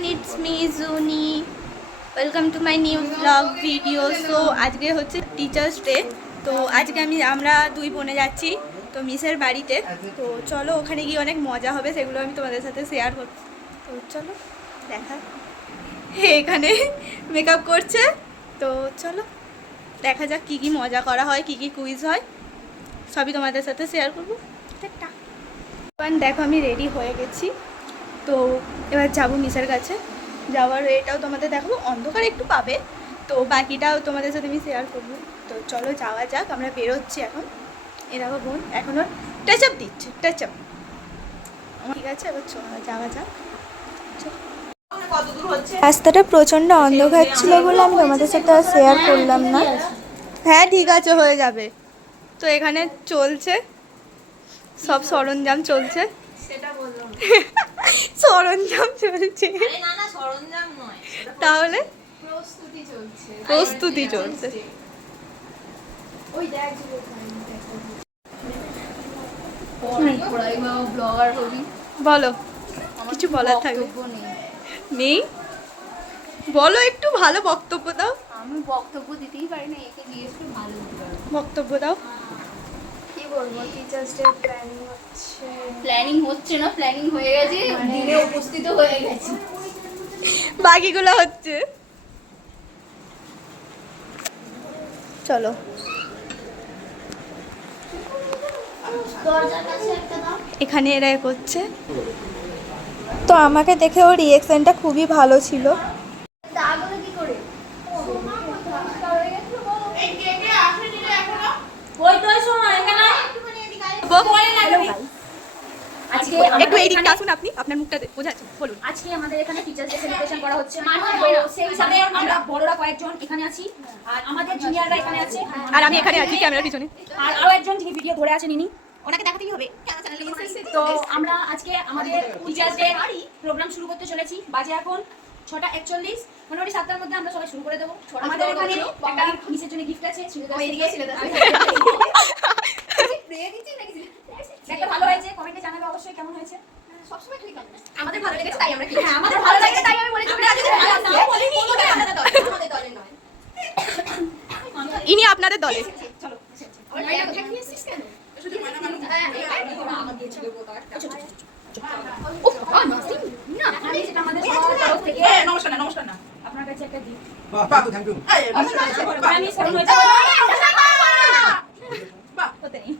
it's me, Zuni. Welcome to my new blog video so আজকে হচ্ছে teachers day তো আজকে আমি, আমরা দুই বোনে যাচ্ছি, তো মিসের বাড়িতে। তো চলো, ওখানে গিয়ে অনেক মজা হবে, সেগুলো আমি তোমাদের সাথে শেয়ার করব তো চলো, দেখা। এখানে মেকআপ করছে। তো চলো, দেখা যাক কী কী মজা করা হয়, কী কী কুইজ হয়। সবই তোমাদের সাথে শেয়ার করব। দেখো, আমি রেডি হয়ে গেছি। তো এবার যাব মিসার কাছে। যাওয়ার এটাও তোমাদের দেখাবো অন্ধকার একটু পাবে। তো বাকিটাও তোমাদের সাথে আমি শেয়ার করব। তো চলো যাওয়া যাক আমরা বেরোচ্ছি এখন। এরাও বোন এখন এখনও টাচ আপ দিচ্ছে টাচ আপ ঠিক আছে এবার চলো যাওয়া যাক। রাস্তাটা প্রচণ্ড অন্ধকার ছিল বলে আমি তোমাদের সাথে আর শেয়ার করলাম না। হ্যাঁ ঠিক আছে হয়ে যাবে। তো এখানে চলছে সব সরঞ্জাম চলছে। সেটা বললাম। সরঞ্জাম চলছে। আরে না না সরঞ্জাম নয়। তাহলে? প্রস্তুতি চলছে। প্রস্তুতি চলছে। ওই দেখ ব্লগার হবি। বলো কিছু বলার থাকবে? বক্তব্য নেই। নেই? বলো একটু ভালো বক্তব্য দাও। আমি বক্তব্য দিতেই পারি না একে জিজ্ঞেস করে ভালো বক্তব্য দাও। বলব টিচার্স ডে প্ল্যানিং হচ্ছে। প্ল্যানিং হচ্ছে না প্ল্যানিং হয়ে গেছে দিনে উপস্থিত হয়ে গেছে। বাকিগুলো হচ্ছে। চলো। এখানে এরা করছে। তো আমাকে দেখে ওর রিয়েকশনটা খুবই ভালো ছিল দাগ হলো কি করে ওই তো সময় এখানে আজকে একটু এই দিকটা আসুন আপনি আপনার মুখটা দে- বলুন। আজকে আমাদের এখানে টিচার্স ডে সেলিব্রেশন করা হচ্ছে। সেই হিসাবে আমরা বড়রা কয়েকজন এখানে আছি। আর আমাদের জুনিয়ররা এখানে আছে। আর আমি এখানে আছি ক্যামেরার পিছনে। আর আরও একজন যিনি ভিডিও ধরে আছেন ইনি। ওনাকে দেখাতেই হবে? তো আমরা আজকে আমাদের টিচার্স ডে প্রোগ্রাম শুরু করতে চলেছি। বাজে এখন ছটা একচল্লিশ। মোটামুটি সাতটার মধ্যে আমরা সবাই শুরু করে দেবো। আমাদের এখানে একটা মিসের জন্য গিফট আছে একটা ভালো হয়েছে কমেন্টে জানাবে অবশ্যই কেমন হয়েছে আমাদের ভালো লেগেছে তাই আমরা হ্যাঁ আমাদের ভালো লাগে তাই আমি বলেছি আমরা যদি ভালো নাও বলিনি ওটা আমাদের দলে আমাদের দলে নয় ইনি আপনাদের দলে চলো আমরা ব্যাগ ব্যাগ নিয়ে এসেছিস কেন শুধু ময়না মানুষ হ্যাঁ আমাদের ছিল বোকা না আমি সেটা আমাদের সবার তরফ থেকে নমস্কার না নমস্কার না আপনার কাছে একটা দিই বাহ বাহ থ্যাংক ইউ আমি কেমন হয়েছে বাহ হতে নেই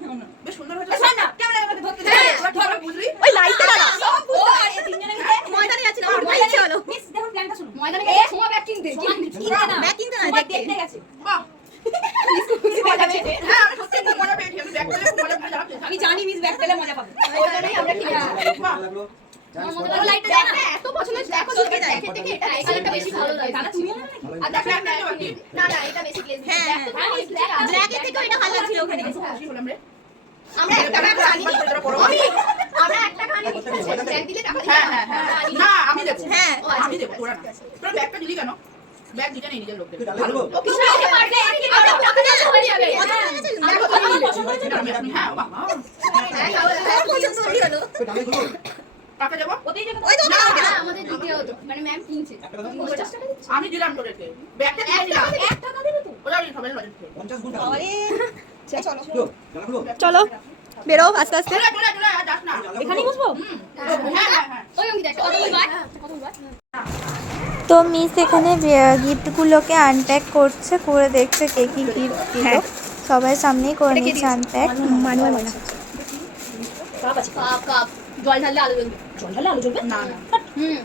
বেশ সুন্দর হয়েছে শোন না ক্যামেরা আমাকে ধরতে দে এবার ধরো বুঝলি ওই লাইটটা দাঁড়া ও এই তিনজনে মিলে ময়দানে যাচ্ছিল আমার ভাই চলো মিস দেখুন প্ল্যানটা শুনুন ময়দানে গেছে সময় ব্যাগ কিনতে কিনতে না ব্যাগ কিনতে না, তোমার দেখতে। দেখতে গেছে বাহ মজা পেয়েছি হ্যাঁ আমি সত্যি খুব মজা পেয়েছি আমি ব্যাগ করে খুব মজা পেয়ে যাচ্ছি আমি জানি মিস ব্যাগ পেলে মজা পাবে ময়দানেই আমরা কিনেছি বাহ ও লাইটটা দেখ না এত পছন্দ দেখো দেখে দেখে দেখে এটা কালারটা বেশি ভালো লাগে না নাকি আর দেখো না না এটা বেশি গ্লেজ হ্যাঁ, হ্যাঁ। থেকে ওইটা ভালো লাগছিল ওখানে খুশি হলাম রে আমরা একটা ব্যাগ আনি আমি আমরা একটা খানি ব্যাগ দিলে টাকা হ্যাঁ হ্যাঁ হ্যাঁ না আমি দেবো হ্যাঁ আমি দেবো তোরা না তোরা ব্যাগটা দিলি কেন ব্যাগ দিতে নেই নিজের লোকদের ভালো ও কিছু হতে পারবে আমরা টাকা দিয়ে হয়ে যাবে দেখো তুমি পছন্দ হয়েছে হ্যাঁ বাহ কাকে দেবো ওতেই যাবে ওই তো না, আমাদের দিতে হতো মানে ম্যাম কিনছে আমি দিলাম তোদেরকে ব্যাগটা দিয়ে দিলাম এক টাকা দেবে তো ওরা সবাই লজেন্স চলো বেরো আস্তে আস্তে চলে চলে চলে আর যাস না এখানেই বসবো হ্যাঁ হ্যাঁ হ্যাঁ ওই অঙ্কিতা একটা কথা বলবা তো মিস এখানে গিফটগুলোকে আনপ্যাক করছে করে দেখছে কে কি গিফট দিল। সবাই সামনেই করে নিচ্ছে আনপ্যাক জল ঢাললে আলু জ্বলবে। জল ঢালে আলু জ্বলবে? না না। হুম।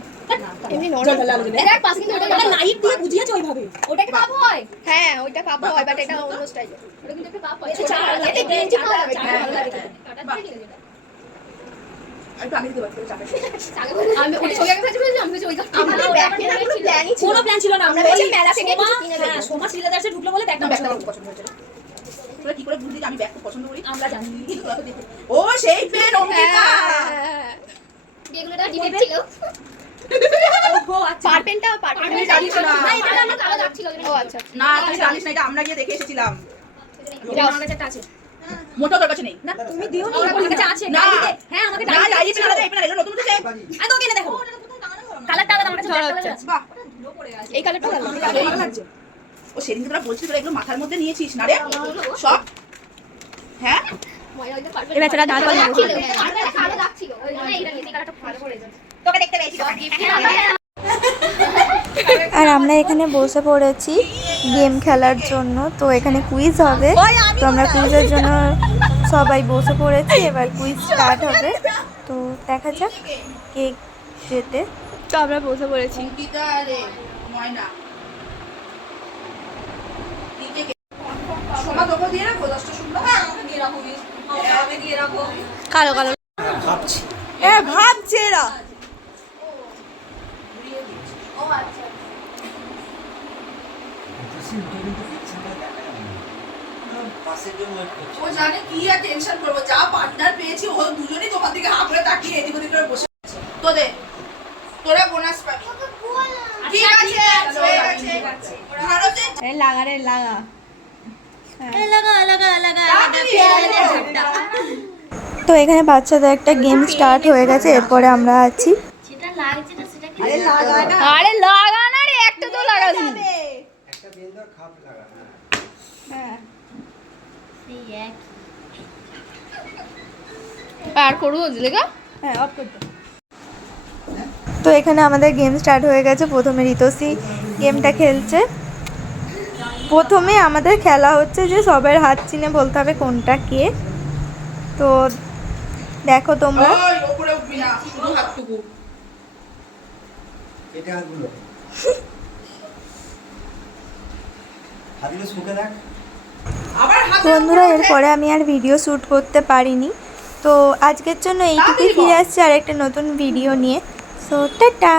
হয়? হ্যাঁ ওইটা কাপ হয় বাট এটা অন্য স্টাইল ওটা কিন্তু কাপ হয়। একটু আগে দিতে পারছি চাপে আমি ওই ছবি আঁকা কাছে বলেছি আমি বলেছি ওই কাপ আমাদের ব্যাগ কেনা পুরো প্ল্যানই ছিল। কোনো প্ল্যান ছিল না আমরা ওই মেলা থেকে কিছু কিনে সোমা ঢুকলো বলে ব্যাগটা ব্যাগটা পছন্দ তোরা কি করে বুঝলি আমি ব্যাগ পছন্দ করি। জানি। ও সেই অঙ্কিতা। ছিল। আমরা গিয়ে দেখে এসেছিলাম। এটা আমার কাছে একটা আছে মোটো তোর কাছে নেই না তুমি দিও নি আমার কাছে আছে না। হ্যাঁ আমাদের না ডায়েরিতে ছিল পেন আলাদা এই পেন আলাদা নতুন উঠেছে তোকে এনে দেখো। কালারটা আলাদা আমার কাছে ঝড় হচ্ছে। বাহ। এই কালারটা ভালো লাগছে। ও সেদিন তোরা বলছিস তোরা এগুলো মাথার মধ্যে নিয়েছিস না রে? সব? হ্যাঁ? বেচারা দাঁত পেয়েছি। আর আমরা এখানে বসে পড়েছি। গেম খেলার জন্য। তো এখানে কুইজ হবে। তো আমরা কুইজের জন্য সবাই বসে পড়েছি। এবার কুইজ স্টার্ট হবে। তো দেখা যাক কে যেতে তো আমরা বসে পড়েছি। অঙ্কিতা রে ময়না নিচে কে? সোমা তোকে দিয়ে রাখব দশটা শুনলো হ্যাঁ আমাকে দিয়ে রাখো please। আমাকে দিয়ে রাখো কালো কালো এ ভাবছে এরা ও জানে কি আর টেনশন করব। যা পার্টনার পেয়েছি ও দুজনেই তোমার দিকে হাঁ তাকিয়ে এদিক ওদিক করে বসে আছে। তোদের? তোরা বোনাস পাবি। ঠিক আছে ঠিক আছে ভারতে? এই লাগা রে লাগা। তো এখানে বাচ্চাদের একটা গেম স্টার্ট হয়ে গেছে এরপরে আমরা আছি। আরে লাগা না। রে একটা তো লাগাবি আর করব হ্যাঁ অফ করতে তো এখানে আমাদের গেম স্টার্ট হয়ে গেছে। প্রথমে ঋতসী গেমটা খেলছে। প্রথমে আমাদের খেলা হচ্ছে যে সবার হাত চিনে বলতে হবে কোনটা কে। তো দেখো তোমরা। ওই ওপরে উঠবি না শুধু হাতটুকু। এটা হাতগুলো শুকে দেখ। বন্ধুরা এরপরে আমি আর ভিডিও শ্যুট করতে পারিনি। তো আজকের জন্য এইটুকুই ফিরে আসছি আর একটা নতুন ভিডিও নিয়ে। So tata!